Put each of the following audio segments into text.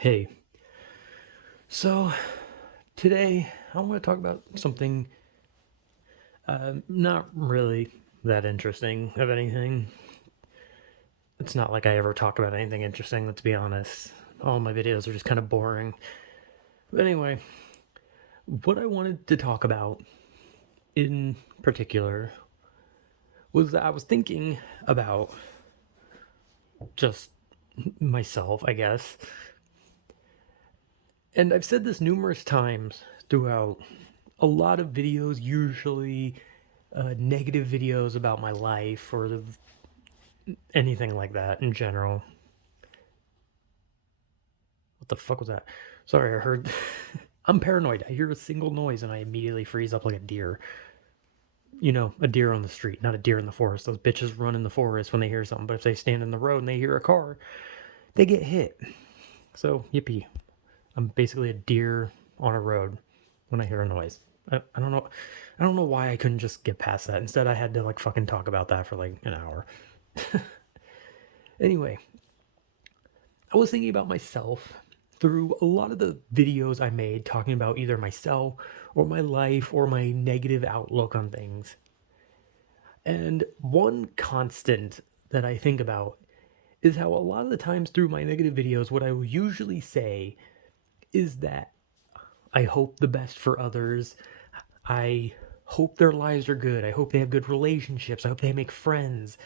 Hey, so today I want to talk about something not really that interesting of anything. It's not like I ever talk about anything interesting, let's be honest. All my videos are just kind of boring. But anyway, what I wanted to talk about in particular was that I was thinking about just myself, I guess. And I've said this numerous times throughout a lot of videos, usually negative videos about my life or anything like that in general. What the fuck was that? Sorry, I heard. I'm paranoid. I hear a single noise and I immediately freeze up like a deer. You know, a deer on the street, not a deer in the forest. Those bitches run in the forest when they hear something, but if they stand in the road and they hear a car, they get hit. So, yippee. I'm basically a deer on a road when I hear a noise. I don't know. I don't know why I couldn't just get past that. Instead, I had to like fucking talk about that for like an hour. Anyway, I was thinking about myself through a lot of the videos I made talking about either myself or my life or my negative outlook on things. And one constant that I think about is how a lot of the times through my negative videos, what I will usually say is that I hope the best for others. I hope their lives are good. I hope they have good relationships. I hope they make friends.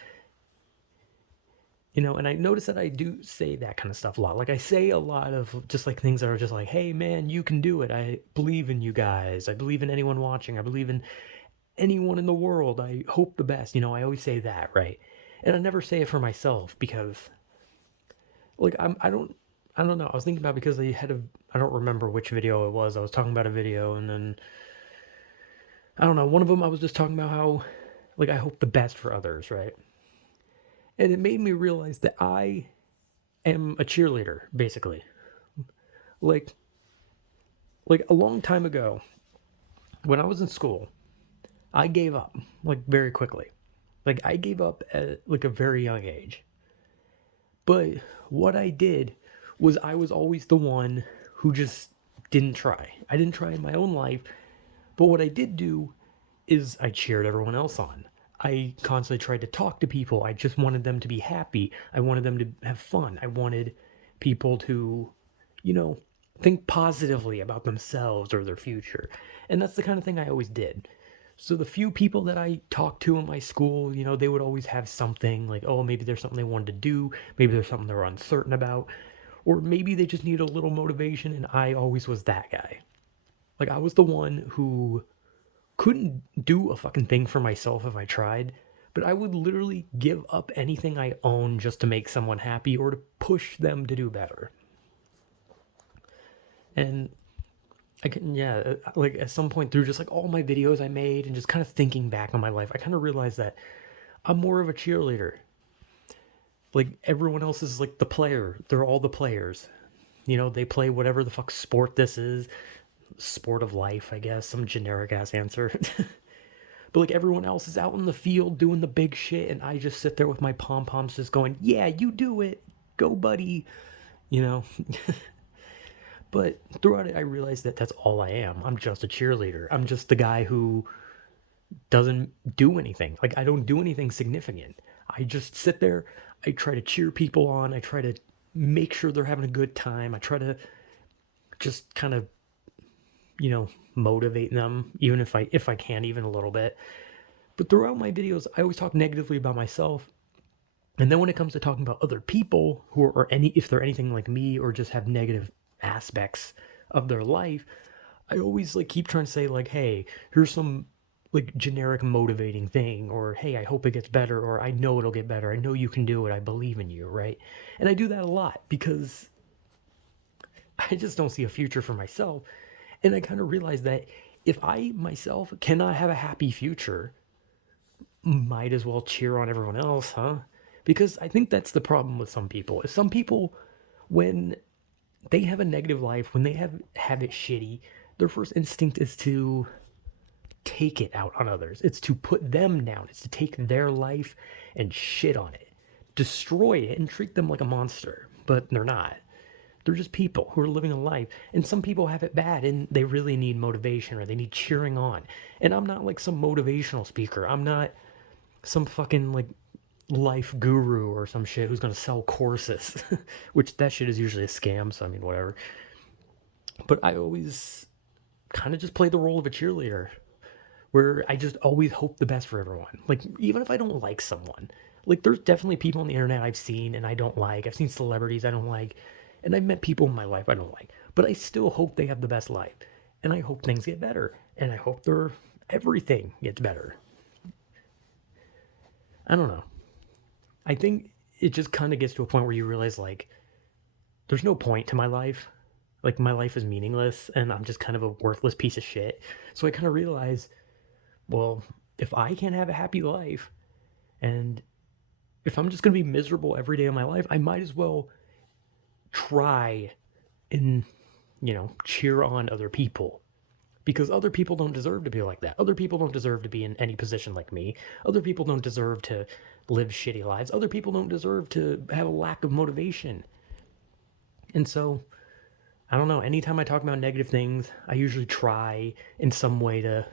And I notice that I do say that kind of stuff a lot. Like I say a lot of just like things that are just like, "Hey man, you can do it. I believe in you guys. I believe in anyone watching. I believe in anyone in the world. I hope the best." I always say that, right? And I never say it for myself because like I don't know. I was thinking about because I don't remember which video it was. I was talking about a video and then I don't know, one of them I was just talking about how like I hope the best for others, right? And it made me realize that I am a cheerleader basically. Like a long time ago, when I was in school, I gave up like very quickly. Like I gave up at like a very young age. But what I did was I was always the one who just didn't try. I didn't try in my own life, but what I did do is I cheered everyone else on. I constantly tried to talk to people. I just wanted them to be happy. I wanted them to have fun. I wanted people to, you know, think positively about themselves or their future. And that's the kind of thing I always did. So the few people that I talked to in my school, they would always have something like, oh, maybe there's something they wanted to do, maybe there's something they're uncertain about, or maybe they just needed a little motivation, and I always was that guy. Like I was the one who couldn't do a fucking thing for myself if I tried, but I would literally give up anything I own just to make someone happy or to push them to do better. And I can, yeah, like at some point through just like all my videos I made and just kind of thinking back on my life, I kind of realized that I'm more of a cheerleader. Like everyone else is like the player. They're all the players. They play whatever the fuck sport this is. Sport of life, I guess. Some generic ass answer. But like everyone else is out in the field doing the big shit, and I just sit there with my pom poms just going, yeah, you do it. Go, buddy. You know? But throughout it, I realized that that's all I am. I'm just a cheerleader. I'm just the guy who doesn't do anything. Like, I don't do anything significant. I just sit there. I try to cheer people on. I try to make sure they're having a good time. I try to just kind of, motivate them, even if I can, even a little bit. But throughout my videos, I always talk negatively about myself. And then when it comes to talking about other people who are any if they're anything like me or just have negative aspects of their life, I always like keep trying to say like, hey, here's some like generic motivating thing, or hey, I hope it gets better, or I know it'll get better. I know you can do it. I believe in you, right? And I do that a lot because I just don't see a future for myself. And I kind of realize that if I myself cannot have a happy future, might as well cheer on everyone else, huh? Because I think that's the problem with some people. Is some people, when they have a negative life, when they have it shitty, their first instinct is to take it out on others. It's to put them down. It's to take their life and shit on it, destroy it, and treat them like a monster. But they're not. They're just people who are living a life. And some people have it bad and they really need motivation or they need cheering on. And I'm not like some motivational speaker. I'm not some fucking like life guru or some shit who's gonna sell courses, which that shit is usually a scam. So I mean, whatever. But I always kind of just play the role of a cheerleader, where I just always hope the best for everyone. Like even if I don't like someone, like there's definitely people on the internet I've seen and I don't like. I've seen celebrities I don't like, and I've met people in my life I don't like. But I still hope they have the best life, and I hope things get better, and I hope their everything gets better. I don't know. I think it just kind of gets to a point where you realize like there's no point to my life. Like my life is meaningless and I'm just kind of a worthless piece of shit. So I kind of realize, well, if I can't have a happy life and if I'm just going to be miserable every day of my life, I might as well try and, cheer on other people. Because other people don't deserve to be like that. Other people don't deserve to be in any position like me. Other people don't deserve to live shitty lives. Other people don't deserve to have a lack of motivation. And so, I don't know, anytime I talk about negative things, I usually try in some way to,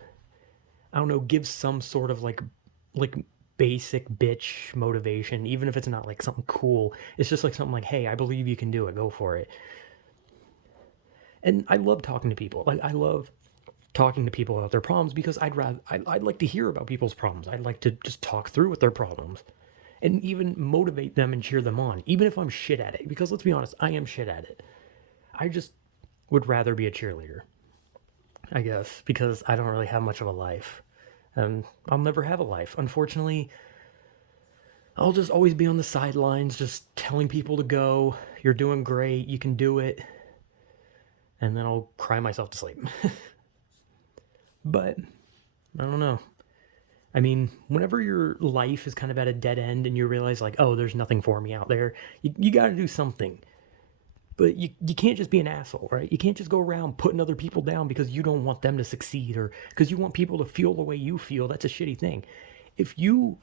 I don't know, give some sort of like basic bitch motivation, even if it's not like something cool. It's just like something like, hey, I believe you can do it, go for it. And I love talking to people. Like I love talking to people about their problems because I'd like to hear about people's problems. I'd like to just talk through with their problems and even motivate them and cheer them on, even if I'm shit at it. Because let's be honest, I am shit at it. I just would rather be a cheerleader, I guess, because I don't really have much of a life. And I'll never have a life. Unfortunately, I'll just always be on the sidelines, just telling people to go, you're doing great, you can do it. And then I'll cry myself to sleep. But I don't know. I mean, whenever your life is kind of at a dead end and you realize, like, oh, there's nothing for me out there, you got to do something. But you can't just be an asshole, right? You can't just go around putting other people down because you don't want them to succeed or because you want people to feel the way you feel. That's a shitty thing. If you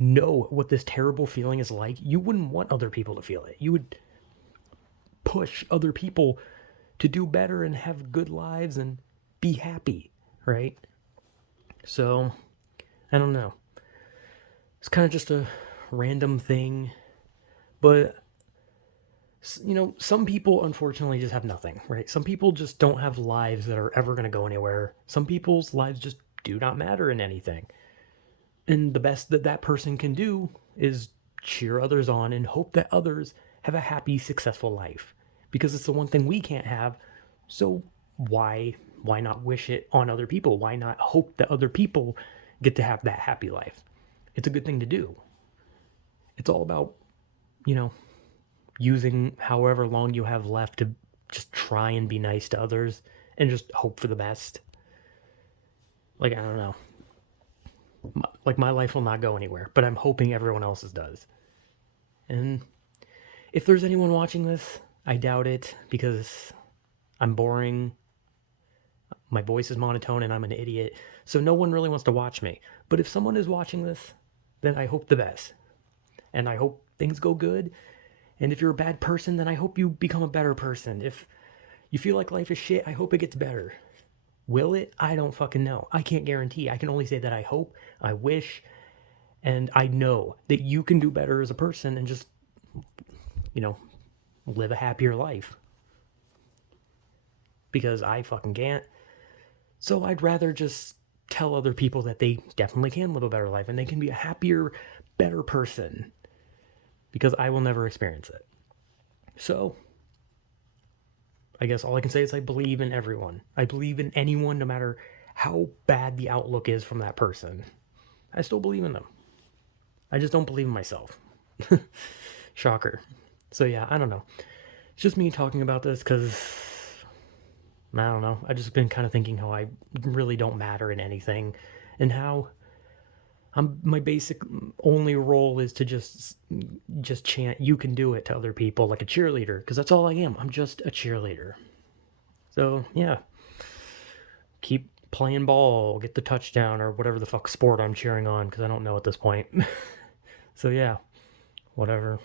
know what this terrible feeling is like, you wouldn't want other people to feel it. You would push other people to do better and have good lives and be happy, right? So, I don't know. It's kind of just a random thing, but some people unfortunately just have nothing, right? Some people just don't have lives that are ever going to go anywhere. Some people's lives just do not matter in anything. And the best that that person can do is cheer others on and hope that others have a happy, successful life. Because it's the one thing we can't have. So why not wish it on other people? Why not hope that other people get to have that happy life? It's a good thing to do. It's all about, you know, using however long you have left to just try and be nice to others and just hope for the best. Like, I don't know. Like, my life will not go anywhere, but I'm hoping everyone else's does. And if there's anyone watching this, I doubt it because I'm boring. My voice is monotone and I'm an idiot. So no one really wants to watch me. But if someone is watching this, then I hope the best. And I hope things go good. And if you're a bad person, then I hope you become a better person. If you feel like life is shit, I hope it gets better. Will it? I don't fucking know. I can't guarantee. I can only say that I hope, I wish, and I know that you can do better as a person and just, live a happier life. Because I fucking can't. So I'd rather just tell other people that they definitely can live a better life and they can be a happier, better person. Because I will never experience it. So, I guess all I can say is I believe in everyone. I believe in anyone no matter how bad the outlook is from that person. I still believe in them. I just don't believe in myself. Shocker. So yeah, I don't know. It's just me talking about this because, I don't know. I've just been kind of thinking how I really don't matter in anything and how my basic only role is to just chant "you can do it" to other people like a cheerleader, because that's all I am. I'm just a cheerleader. So yeah, keep playing ball, get the touchdown, or whatever the fuck sport I'm cheering on, because I don't know at this point. So yeah, whatever.